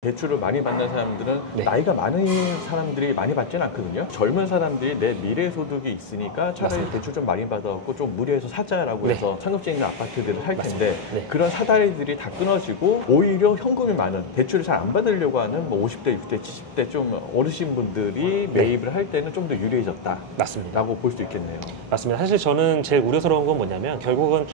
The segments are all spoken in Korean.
대출을 많이 받는 사람들은 네. 나이가 많은 사람들이 많이 받지는 않거든요. 젊은 사람들이 내 미래 소득이 있으니까 차라리 맞습니다. 대출 좀 많이 받아갖고 좀 무리해서 사자라고 네. 해서 상급지 있는 아파트들을 살 맞습니다. 텐데 네. 그런 사다리들이 다 끊어지고 오히려 현금이 많은 대출을 잘 안 받으려고 하는 뭐 50대, 60대, 70대 좀 어르신 분들이 매입을 할 때는 좀 더 유리해졌다. 맞습니다. 라고 볼 수 있겠네요. 맞습니다. 사실 저는 제일 우려스러운 건 뭐냐면 결국은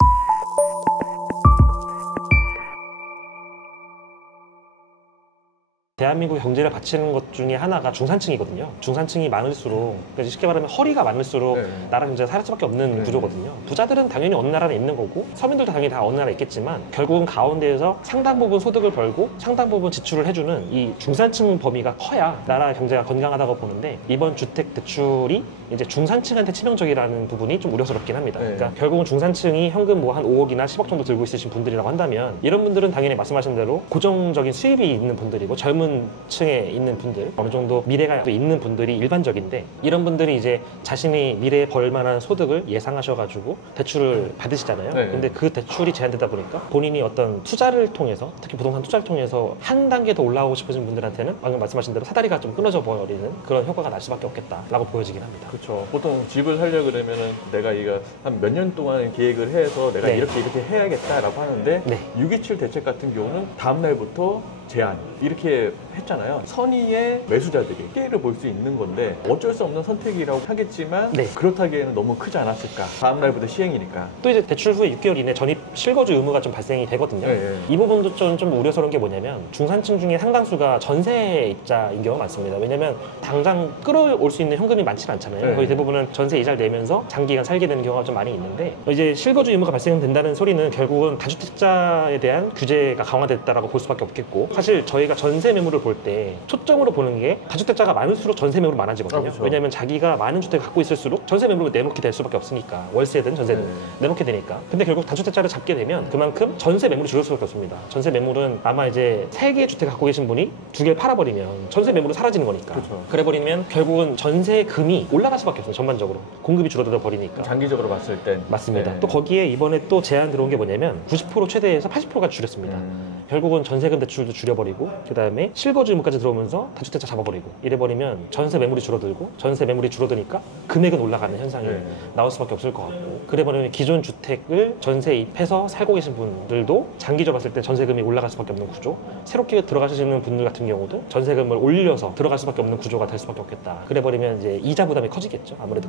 대한민국 경제를 받치는 것 중에 하나가 중산층이거든요. 중산층이 많을수록, 그러니까 쉽게 말하면 허리가 많을수록 네. 나라 경제가 살 수밖에 없는 네. 구조거든요. 부자들은 당연히 어느 나라에 있는 거고 서민들도 당연히 다 어느 나라에 있겠지만 결국은 가운데에서 상당 부분 소득을 벌고 상당 부분 지출을 해주는 이 중산층 범위가 커야 나라 경제가 건강하다고 보는데 이번 주택 대출이 이제 중산층한테 치명적이라는 부분이 좀 우려스럽긴 합니다. 네. 그러니까 결국은 중산층이 현금 뭐 한 5억이나 10억 정도 들고 있으신 분들이라고 한다면 이런 분들은 당연히 말씀하신 대로 고정적인 수입이 있는 분들이고 젊은 층에 있는 분들, 어느 정도 미래가 또 있는 분들이 일반적인데 이런 분들이 이제 자신이 미래에 벌 만한 소득을 예상하셔가지고 대출을 받으시잖아요. 네. 근데 그 대출이 제한되다 보니까 본인이 어떤 투자를 통해서 특히 부동산 투자를 통해서 한 단계 더 올라오고 싶으신 분들한테는 방금 말씀하신 대로 사다리가 좀 끊어져 버리는 그런 효과가 날 수밖에 없겠다라고 보여지긴 합니다. 그렇죠. 보통 집을 사려고 그러면은 내가 이거 한 몇 년 동안 계획을 해서 내가 네. 이렇게 해야겠다라고 하는데 네. 627 대책 같은 경우는 다음 날부터 제한 이렇게 했잖아요. 선의의 매수자들이 피해를 볼 수 있는 건데 어쩔 수 없는 선택이라고 하겠지만 네. 그렇다기에는 너무 크지 않았을까. 다음 날부터 시행이니까. 또 이제 대출 후에 6개월 이내 전입 실거주 의무가 좀 발생이 되거든요. 네. 이 부분도 좀 우려스러운 게 뭐냐면 중산층 중에 상당수가 전세입자인 경우가 많습니다. 왜냐면 당장 끌어올 수 있는 현금이 많지는 않잖아요. 네. 거의 대부분은 전세 이자를 내면서 장기간 살게 되는 경우가 좀 많이 있는데 이제 실거주 의무가 발생된다는 소리는 결국은 다주택자에 대한 규제가 강화됐다라고 볼 수밖에 없겠고 사실 저희가 전세 매물을 볼 때 초점으로 보는 게 다주택자가 많을수록 전세 매물이 많아지거든요. 그렇죠. 왜냐하면 자기가 많은 주택을 갖고 있을수록 전세 매물을 내놓게 될 수밖에 없으니까 월세든 전세든 네. 내놓게 되니까. 근데 결국 다주택자를 잡게 되면 그만큼 전세 매물이 줄을 수밖에 없습니다. 전세 매물은 아마 이제 3개의 주택을 갖고 계신 분이 2개를 팔아버리면 전세 매물이 사라지는 거니까. 그렇죠. 그래버리면 결국은 전세금이 올라갈 수밖에 없어요. 전반적으로 공급이 줄어들어 버리니까. 장기적으로 봤을 땐. 맞습니다. 네. 또 거기에 이번에 또 제한 들어온 게 뭐냐면 90% 최대에서 80%가 줄였습니다. 결국은 전세금 대출도 줄여버리고 그 다음에 실거주 의무까지 들어오면서 다주택자 잡아버리고 이래버리면 전세 매물이 줄어들고 전세 매물이 줄어드니까 금액은 올라가는 현상이 네. 나올 수밖에 없을 것 같고 그래버리면 기존 주택을 전세입해서 살고 계신 분들도 장기적으로 봤을 때 전세금이 올라갈 수밖에 없는 구조 새롭게 들어가시는 분들 같은 경우도 전세금을 올려서 들어갈 수밖에 없는 구조가 될 수밖에 없겠다. 그래버리면 이제 이자 부담이 커지겠죠. 아무래도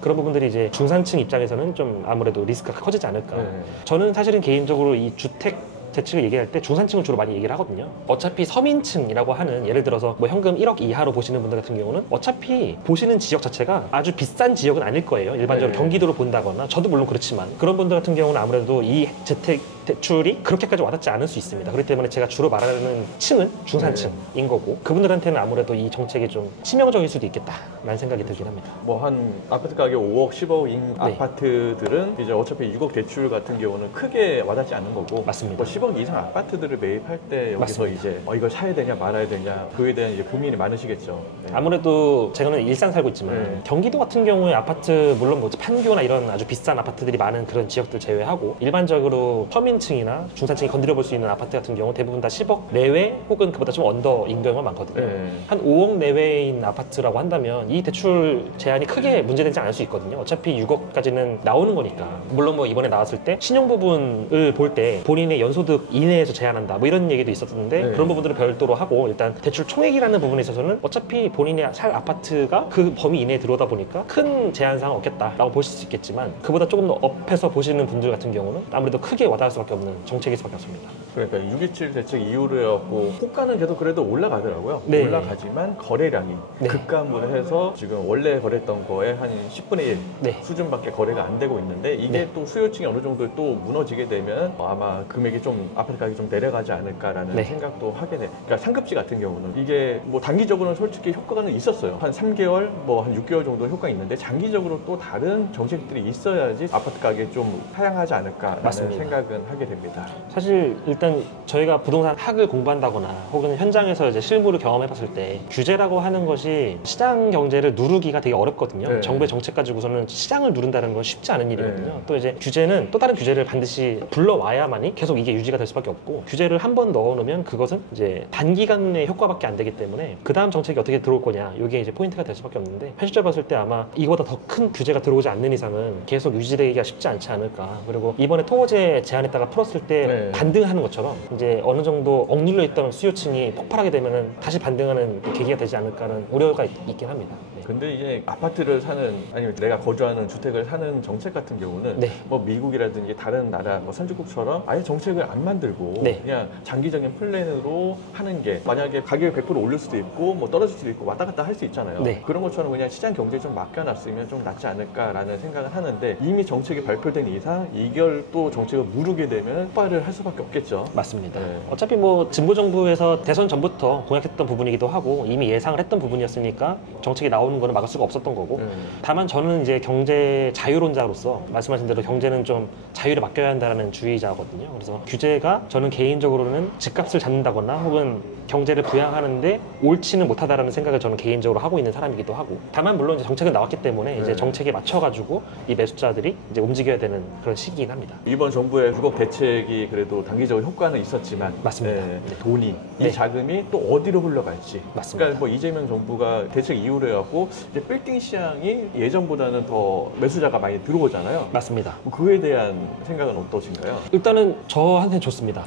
그런 부분들이 이제 중산층 입장에서는 좀 아무래도 리스크가 커지지 않을까. 네. 저는 사실은 개인적으로 이 주택 대책을 얘기할 때 중산층을 주로 많이 얘기를 하거든요. 어차피 서민층이라고 하는 예를 들어서 뭐 현금 1억 이하로 보시는 분들 같은 경우는 어차피 보시는 지역 자체가 아주 비싼 지역은 아닐 거예요. 일반적으로 네. 경기도로 본다거나 저도 물론 그렇지만 그런 분들 같은 경우는 아무래도 이 재택 대출이 그렇게까지 와닿지 않을 수 있습니다. 그렇기 때문에 제가 주로 말하는 층은 중산층인 거고 그분들한테는 아무래도 이 정책이 좀 치명적일 수도 있겠다라는 생각이 들긴 합니다. 뭐 한 아파트 가격 5억, 10억인 네. 아파트들은 이제 어차피 6억 대출 같은 경우는 크게 와닿지 않는 거고 맞습니다. 뭐 10억 이상 아파트들을 매입할 때 여기서 맞습니다. 이제 이걸 사야 되냐 말아야 되냐 그에 대한 이제 고민이 많으시겠죠. 네. 아무래도 제가는 일산 살고 있지만 네. 경기도 같은 경우에 아파트 물론 뭐 판교나 이런 아주 비싼 아파트들이 많은 그런 지역들 제외하고 일반적으로 서민층이나 중산층이 건드려 볼 수 있는 아파트 같은 경우 대부분 다 10억 내외 혹은 그보다 좀 언더인 경우가 많거든요. 네. 한 5억 내외인 아파트라고 한다면 이 대출 제한이 크게 문제되지 않을 수 있거든요. 어차피 6억까지는 나오는 거니까. 물론 뭐 이번에 나왔을 때 신용 부분을 볼 때 본인의 연소득 이내에서 제한한다 뭐 이런 얘기도 있었는데 네. 그런 부분들을 별도로 하고 일단 대출 총액이라는 부분에 있어서는 어차피 본인의 살 아파트가 그 범위 이내에 들어오다 보니까 큰 제한 사항은 없겠다라고 보실 수 있겠지만 그보다 조금 더 업해서 보시는 분들 같은 경우는 아무래도 크게 와닿을 수밖에 없는 정책일 수밖에 없습니다. 그러니까 627 대책 이후로 해갖고 호가는 계속 그래도 올라가더라고요. 네. 올라가지만 거래량이 네. 급감을 해서 지금 원래 거래했던 거에 한 10분의 1 네. 수준밖에 거래가 안 되고 있는데 이게 네. 또 수요층이 어느 정도 또 무너지게 되면 아마 금액이 좀 아파트 가격이 좀 내려가지 않을까라는 네. 생각도 하게 돼. 그러니까 상급지 같은 경우는 이게 뭐 단기적으로는 솔직히 효과는 있었어요. 한 3개월, 뭐 한 6개월 정도 효과가 있는데 장기적으로 또 다른 정책들이 있어야지 아파트 가격이 좀 하향하지 않을까라는 맞습니다. 생각은 하게 하게 됩니다. 사실 일단 저희가 부동산 학을 공부한다거나 혹은 현장에서 이제 실무를 경험해봤을 때 규제라고 하는 것이 시장 경제를 누르기가 되게 어렵거든요. 네. 정부의 정책 가지고서는 시장을 누른다는 건 쉽지 않은 일이거든요. 또 이제 규제는 또 다른 규제를 반드시 불러와야만이 계속 이게 유지가 될 수밖에 없고, 규제를 한 번 넣어놓으면 그것은 이제 단기간의 효과밖에 안 되기 때문에 그 다음 정책이 어떻게 들어올 거냐, 이게 이제 포인트가 될 수밖에 없는데, 현실적으로 봤을 때 아마 이거보다 더 큰 규제가 들어오지 않는 이상은 계속 유지되기가 쉽지 않지 않을까. 그리고 이번에 토호제 제한했다가 풀었을 때 네. 반등하는 것처럼 이제 어느 정도 억눌려 있던 수요층이 폭발하게 되면은 다시 반등하는 계기가 되지 않을까라는 우려가 있긴 합니다. 네. 근데 이제 아파트를 사는, 아니면 내가 거주하는 주택을 사는 정책 같은 경우는 네. 뭐 미국이라든지 다른 나라 뭐 선진국처럼 아예 정책을 안 만들고 네. 그냥 장기적인 플랜으로 하는 게, 만약에 가격을 100% 올릴 수도 있고 뭐 떨어질 수도 있고 왔다 갔다 할 수 있잖아요. 네. 그런 것처럼 그냥 시장 경제에 좀 맡겨놨으면 좀 낫지 않을까라는 생각을 하는데, 이미 정책이 발표된 이상 이걸 또 정책을 무르게 되면 폭발을 할 수밖에 없겠죠. 맞습니다. 네. 어차피 뭐 진보 정부에서 대선 전부터 공약했던 부분이기도 하고 이미 예상을 했던 부분이었으니까 정책이 나오는 거는 막을 수가 없었던 거고, 다만 저는 이제 경제 자유론자로서 말씀하신 대로 경제는 좀 자유를 맡겨야 한다는 주의자거든요. 그래서 규제가 저는 개인적으로는 집값을 잡는다거나 혹은 경제를 부양하는데 옳지는 못하다라는 생각을 저는 개인적으로 하고 있는 사람이기도 하고, 다만 물론 이제 정책은 나왔기 때문에 이제 정책에 맞춰가지고 이 매수자들이 이제 움직여야 되는 그런 시기이긴 합니다. 이번 정부의 불법 대책이 그래도 단기적으로 효과는 있었지만, 맞습니다. 네, 돈이, 네. 이 자금이 또 어디로 흘러갈지. 맞습니다. 그러니까 뭐 이재명 정부가 대책 이후로 해갖고 이제 빌딩 시장이 예전보다는 더 매수자가 많이 들어오잖아요. 맞습니다. 그에 대한 생각은 어떠신가요? 일단은 저한테는 좋습니다.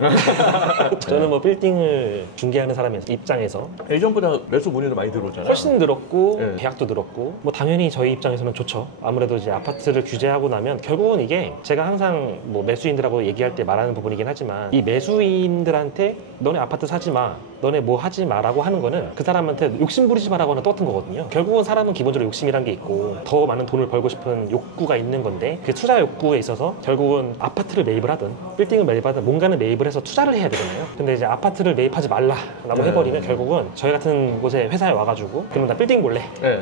저는 뭐 빌딩을 중개하는 사람의 입장에서 예전보다 매수 문의도 많이 들어오잖아요. 훨씬 늘었고 네. 계약도 늘었고, 뭐 당연히 저희 입장에서는 좋죠. 아무래도 이제 아파트를 규제하고 나면 결국은 이게 제가 항상 뭐 매수인들하고 얘기할 때 말하는 부분이긴 하지만, 이 매수인들한테 너네 아파트 사지 마, 너네 뭐 하지 마라고 하는 거는 그 사람한테 욕심 부리지 마라고 하는 똑같은 거거든요. 결국은 사람은 기본적으로 욕심이란 게 있고 더 많은 돈을 벌고 싶은 욕구가 있는 건데, 그 투자 욕구에 있어서 결국은 아파트를 매입을 하든 빌딩을 매입하든 뭔가는 매입을 해서 투자를 해야 되잖아요. 근데 이제 아파트를 매입하지 말라라고 해버리면 결국은 저희 같은 곳에 회사에 와가지고 그럼 나 빌딩 몰래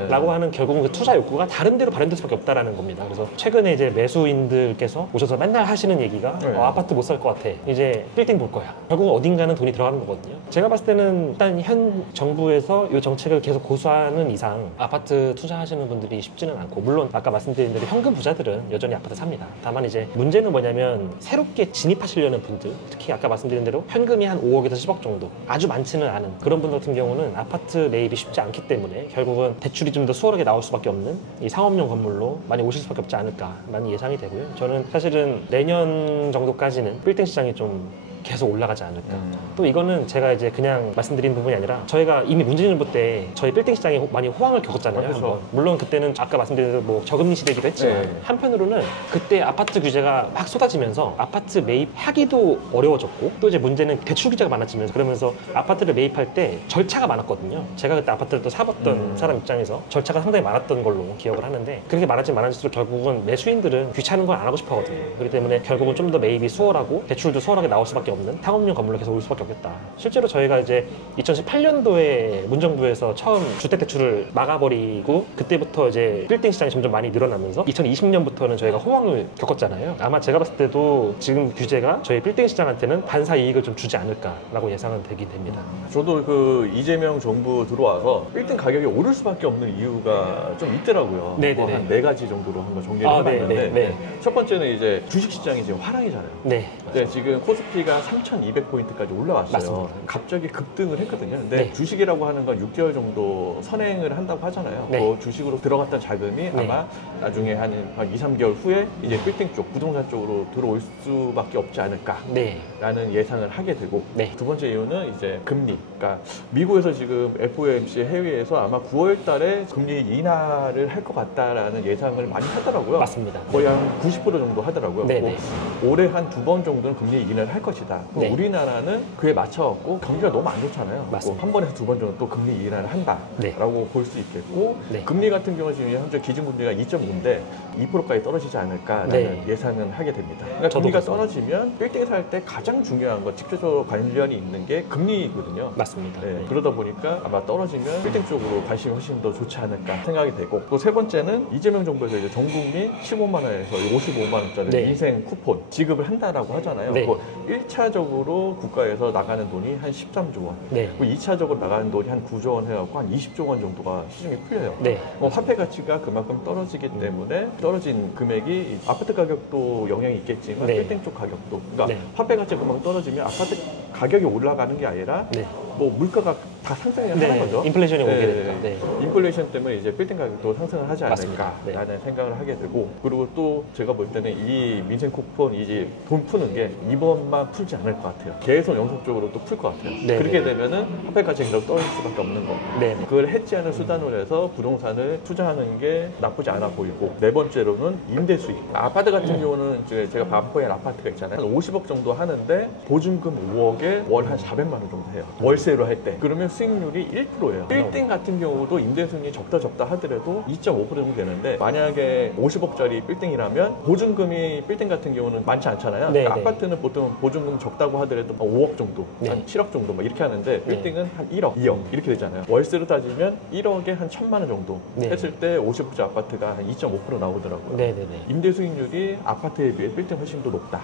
라고 하는, 결국은 그 투자 욕구가 다른 데로 발현될 수밖에 없다라는 겁니다. 그래서 최근에 이제 매수인들께서 오셔서 맨날 하시는 얘기가 아파트 못 살 것 같아, 이제 빌딩 볼 거야. 결국은 어딘가는 돈이 들어가는 거거든요. 제가 봤을 때는 일단 현 정부에서 이 정책을 계속 고수하는 이상 아파트 투자하시는 분들이 쉽지는 않고, 물론 아까 말씀드린 대로 현금 부자들은 여전히 아파트 삽니다. 다만 이제 문제는 뭐냐면 새롭게 진입하시려는 분들, 특히 아까 말씀드린 대로 현금이 한 5억에서 10억 정도, 아주 많지는 않은 그런 분들 같은 경우는 아파트 매입이 쉽지 않기 때문에 결국은 대출이 좀 더 수월하게 나올 수밖에 없는 이 상업용 건물로 많이 오실 수밖에 없지 않을까라는 예상이 되고요. 저는 사실은 내년 정도까지는 빌딩 시장이 좀 계속 올라가지 않을까. 또 이거는 제가 이제 그냥 말씀드린 부분이 아니라, 저희가 이미 문재인정부 때 저희 빌딩 시장이 많이 호황을 겪었잖아요. 그렇죠. 한번. 물론 그때는 아까 말씀드린 대로 뭐 저금리 시대이기도 했지만 한편으로는 그때 아파트 규제가 막 쏟아지면서 아파트 매입하기도 어려워졌고, 또 이제 문제는 대출 규제가 많아지면서, 그러면서 아파트를 매입할 때 절차가 많았거든요. 제가 그때 아파트를 또 사봤던 사람 입장에서 절차가 상당히 많았던 걸로 기억을 하는데, 그렇게 많아질수록 결국은 매수인들은 귀찮은 걸 안 하고 싶어 하거든요. 그렇기 때문에 결국은 좀 더 매입이 수월하고 대출도 수월하게 나올 수밖에 없는 상업용 건물로 계속 올 수밖에 없겠다. 실제로 저희가 이제 2018년도에 문정부에서 처음 주택대출을 막아버리고, 그때부터 이제 빌딩 시장이 점점 많이 늘어나면서 2020년부터는 저희가 호황을 겪었잖아요. 아마 제가 봤을 때도 지금 규제가 저희 빌딩 시장한테는 반사 이익을 좀 주지 않을까라고 예상은 되긴 됩니다. 저도 그 이재명 정부 들어와서 빌딩 가격이 오를 수밖에 없는 이유가 좀 있더라고요. 네네네. 한 4가지 정도로 한번 정리를 아, 해봤는데, 네. 첫 번째는 이제 주식시장이 지금 화랑이잖아요. 네. 네, 지금 코스피가 3,200포인트까지 올라왔어요. 맞습니다. 갑자기 급등을 했거든요. 근데 네. 주식이라고 하는 건 6개월 정도 선행을 한다고 하잖아요. 네. 그 주식으로 들어갔던 자금이 아마 나중에 한 2, 3개월 후에 이제 빌딩 쪽, 부동산 쪽으로 들어올 수밖에 없지 않을까라는 네. 예상을 하게 되고, 네. 두 번째 이유는 이제 금리. 그러니까 미국에서 지금 FOMC 회의에서 아마 9월 달에 금리 인하를 할 것 같다라는 예상을 많이 하더라고요. 맞습니다. 거의 한 90% 정도 하더라고요. 네네. 올해 한 2번 정도는 금리 인하를 할 것이다. 네. 우리나라는 그에 맞춰갖고 경기가 너무 안 좋잖아요. 맞습니다. 한 번에서 2번 정도 또 금리 인하를 한다라고 볼 수 있겠고, 네. 금리 같은 경우는 지금 현재 기준금리가 2.5인데 2%까지 떨어지지 않을까라는 네. 예상은 하게 됩니다. 그러니까 저도 금리가 그렇습니다. 떨어지면 빌딩 살 때 가장 중요한 건 직접적으로 관련이 있는 게 금리거든요. 맞습니다. 네, 그러다 보니까 아마 떨어지면 빌딩 쪽으로 관심이 훨씬 더 좋지 않을까 생각이 되고, 또 세 번째는 이재명 정부에서 이제 전 국민 15만 원에서 55만 원짜리 네. 인생 쿠폰 지급을 한다라고 하잖아요. 하잖아요. 네. 1차적으로 국가에서 나가는 돈이 한 13조 원. 네. 2차적으로 나가는 돈이 한 9조 원 해갖고 한 20조 원 정도가 시중에 풀려요. 네. 화폐 가치가 그만큼 떨어지기 때문에 떨어진 금액이 아파트 가격도 영향이 있겠지만 네. 빌딩 쪽 가격도. 그러니까 네. 화폐 가치가 그만큼 떨어지면 아파트 가격이 올라가는 게 아니라 네. 뭐 물가가 다 상승을 네. 하는 거죠. 인플레이션이 오게 되니까. 네. 인플레이션 때문에 이제 빌딩 가격도 상승을 하지 맞습니다. 않을까라는 생각을 하게 되고, 그리고 또 제가 볼 때는 이 민생 쿠폰 이제 돈 푸는 게 이번만 풀지 않을 것 같아요. 계속 연속적으로 또 풀 것 같아요. 네. 그렇게 되면은 화폐 가치가 계속 떨어질 수밖에 없는 거. 네. 그걸 해지하는 수단으로 해서 부동산을 투자하는 게 나쁘지 않아 보이고, 네 번째로는 임대 수익. 아파트 같은 경우는 제가 반포에 아파트가 있잖아요. 한 50억 정도 하는데 보증금 5억에 월 한 400만 원 정도 해요. 월세로 할 때. 그러면 수익률이 1%예요. 빌딩 같은 경우도 임대 수익이 적다 하더라도 2.5% 정도 되는데, 만약에 50억짜리 빌딩이라면 보증금이 빌딩 같은 경우는 많지 않잖아요. 네, 그러니까 네. 아파트는 보통 보증금 적다고 하더라도 5억 정도, 네. 한 7억 정도 막 이렇게 하는데, 빌딩은 한 1억, 2억 이렇게 되잖아요. 월세로 따지면 1억에 한 1,000만 원 정도 네. 했을 때 50억짜리 아파트가 한 2.5% 나오더라고요. 네네네. 임대 수익률이 아파트에 비해 빌딩 훨씬 더 높다.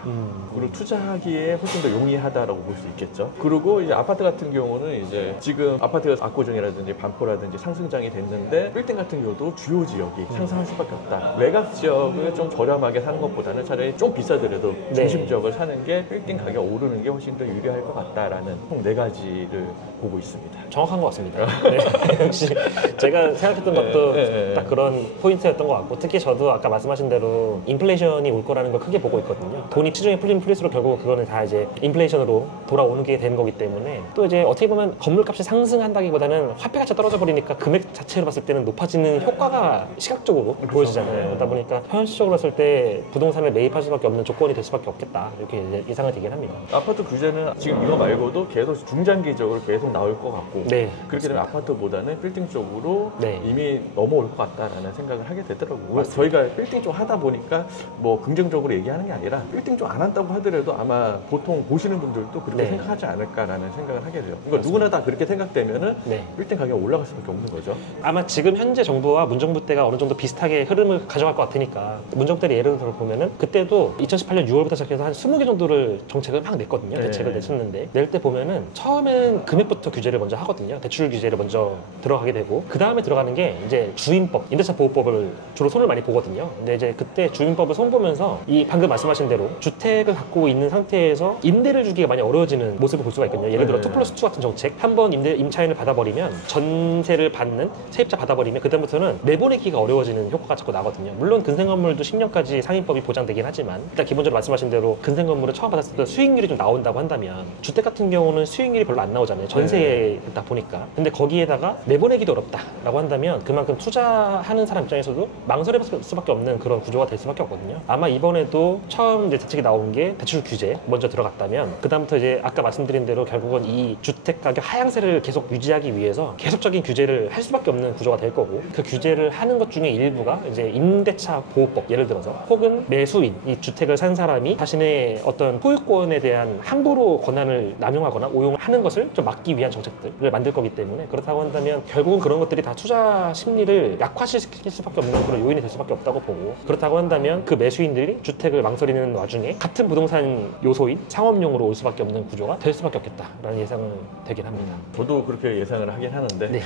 그리고 투자하기에 훨씬 더 용이하다라고 볼 수 있겠죠. 그리고 이제 아파트 같은 경우는 이제 지금 아파트가 압구정이라든지 반포라든지 상승장이 됐는데, 빌딩 같은 경우도 주요 지역이 상승할 수밖에 없다. 외곽 지역을 좀 저렴하게 사는 것보다는 차라리 좀 비싸더라도 중심 네. 지역을 사는 게 빌딩 가격 오르는 게 훨씬 더 유리할 것 같다라는 총 4가지를 보고 있습니다. 정확한 것 같습니다. 네. 역시 제가 생각했던 것도 딱 그런 포인트였던 것 같고, 특히 저도 아까 말씀하신 대로 인플레이션이 올 거라는 걸 크게 보고 있거든요. 돈이 시중에 풀리면 풀릴수록 결국 그거는 다 이제 인플레이션으로 돌아오는 게 되는 거기 때문에, 또 이제 어떻게 보면 건물값이 상승한다기보다는 화폐 가치가 떨어져 버리니까 금액 자체로 봤을 때는 높아지는 효과가 시각적으로 보여지잖아요. 그러다 보니까 현실적으로 봤을 때 부동산을 매입할 수밖에 없는 조건이 될 수밖에 없겠다, 이렇게 이제 예상을 되긴 합니다. 아파트 규제는 지금 이거 말고도 계속 중장기적으로 계속 나올 것 같고, 네. 그렇게 되면 아파트보다는 빌딩 쪽으로 네. 이미 넘어올 것 같다라는 생각을 하게 되더라고요. 맞습니다. 저희가 빌딩 쪽 하다 보니까 뭐 긍정적으로 얘기하는 게 아니라, 빌딩 쪽 안 한다고 하더라도 아마 보통 보시는 분들도 그렇게 네. 생각하지 않을까라는 생각을 하게 돼요. 그러니까 누구나 다 그렇게 생각되면은 네. 빌딩 가격이 올라갈 수밖에 없는 거죠. 아마 지금 현재 정부와 문정부 때가 어느 정도 비슷하게 흐름을 가져갈 것 같으니까, 문정부 때를 예를 들어 보면은 그때도 2018년 6월부터 시작해서 한 20개 정도를 정책을 막 냈거든요. 네. 대책을 냈었는데, 낼 때 보면은 처음에는 금액부터 규제를 먼저 하거든요. 대출 규제를 먼저 들어가게 되고, 그 다음에 들어가는 게 이제 주임법, 임대차 보호법을 주로 손을 많이 보거든요. 근데 이제 그때 주임법을 손 보면서 이 방금 말씀하신 대로 주택을 갖고 있는 상태에서 임대를 주기가 많이 어려워지는 모습을 볼 수가 있거든요. 예를 들어 네. 2+2 같은 정책, 한번 임차인을 받아버리면, 전세를 받는 세입자 받아버리면 그다음부터는 내보내기가 어려워지는 효과가 자꾸 나거든요. 물론 근생건물도 10년까지 상인법이 보장되긴 하지만, 일단 기본적으로 말씀하신 대로 근생건물을 처음 받았을 때 수익률이 좀 나온다고 한다면, 주택 같은 경우는 수익률이 별로 안 나오잖아요. 전세다 보니까. 근데 거기에다가 내보내기도 어렵다라고 한다면, 그만큼 투자하는 사람 입장에서도 망설일 수밖에 없는 그런 구조가 될 수밖에 없거든요. 아마 이번에도 처음 이제 대책이 나온 게 대출 규제 먼저 들어갔다면, 그다음부터 이제 아까 말씀드린 대로 결국은 이 주택 가격 하향세를 계속 유지하기 위해서 계속적인 규제를 할 수밖에 없는 구조가 될 거고, 그 규제를 하는 것 중에 일부가 이제 임대차 보호법, 예를 들어서, 혹은 매수인, 이 주택을 산 사람이 자신의 어떤 소유권에 대한 함부로 권한을 남용하거나 오용을 하는 것을 좀 막기 위한 정책들을 만들 거기 때문에, 그렇다고 한다면 결국은 그런 것들이 다 투자 심리를 약화시킬 수밖에 없는 그런 요인이 될 수밖에 없다고 보고, 그렇다고 한다면 그 매수인들이 주택을 망설이는 와중에 같은 부동산 요소인 상업용으로 올 수밖에 없는 구조가 될 수밖에 없겠다라는 예상은 되긴 합니다. 저도 그렇게 예상을 하긴 하는데. 네.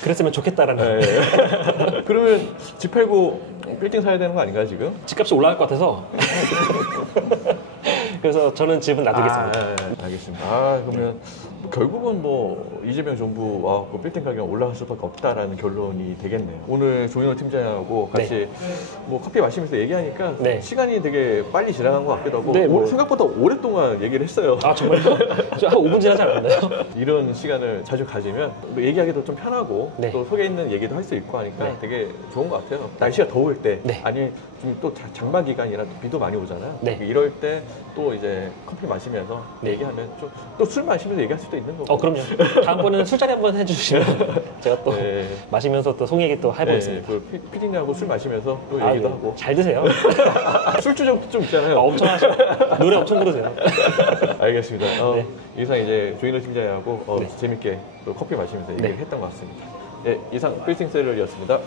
그랬으면 좋겠다라는. 네. 그러면 집 팔고 빌딩 사야 되는 거 아닌가요, 지금? 집값이 올라갈 것 같아서. 그래서 저는 집은 놔두겠습니다. 알겠습니다. 그러면 결국은 뭐 이재명 정부와 그 빌딩 가격이 올라갈 수밖에 없다라는 결론이 되겠네요. 오늘 조인호 팀장하고 같이 뭐 커피 마시면서 얘기하니까 네. 시간이 되게 빨리 지나간 것 같기도 하고, 네, 뭐. 생각보다 오랫동안 얘기를 했어요. 아, 정말요? 저 한 5분 지나지 않았나요? 이런 시간을 자주 가지면 뭐 얘기하기도 좀 편하고, 네. 또 속에 있는 얘기도 할 수 있고 하니까 네. 되게 좋은 것 같아요. 날씨가 더울 때, 네. 아니면 좀 또 장마 기간이라 또 비도 많이 오잖아요. 네. 이럴 때 또 이제 커피 마시면서 네. 얘기하면 좀 또 술 마시면서 얘기할 수도 있는 거고. 그럼요. 다음번에는 술자리 한번 해주시면 제가 또 네. 마시면서 또 송 얘기 또 해보겠습니다. 그 피디님하고 술 마시면서 또 얘기도 하고. 잘 드세요. 술주정도 좀 있잖아요. 엄청 하시고 노래 엄청 부르세요. 알겠습니다. 네. 이상 이제 조인호 팀장하고 네. 재밌게 또 커피 마시면서 얘기를 네. 했던 것 같습니다. 네, 이상 빌딩 셀러리였습니다.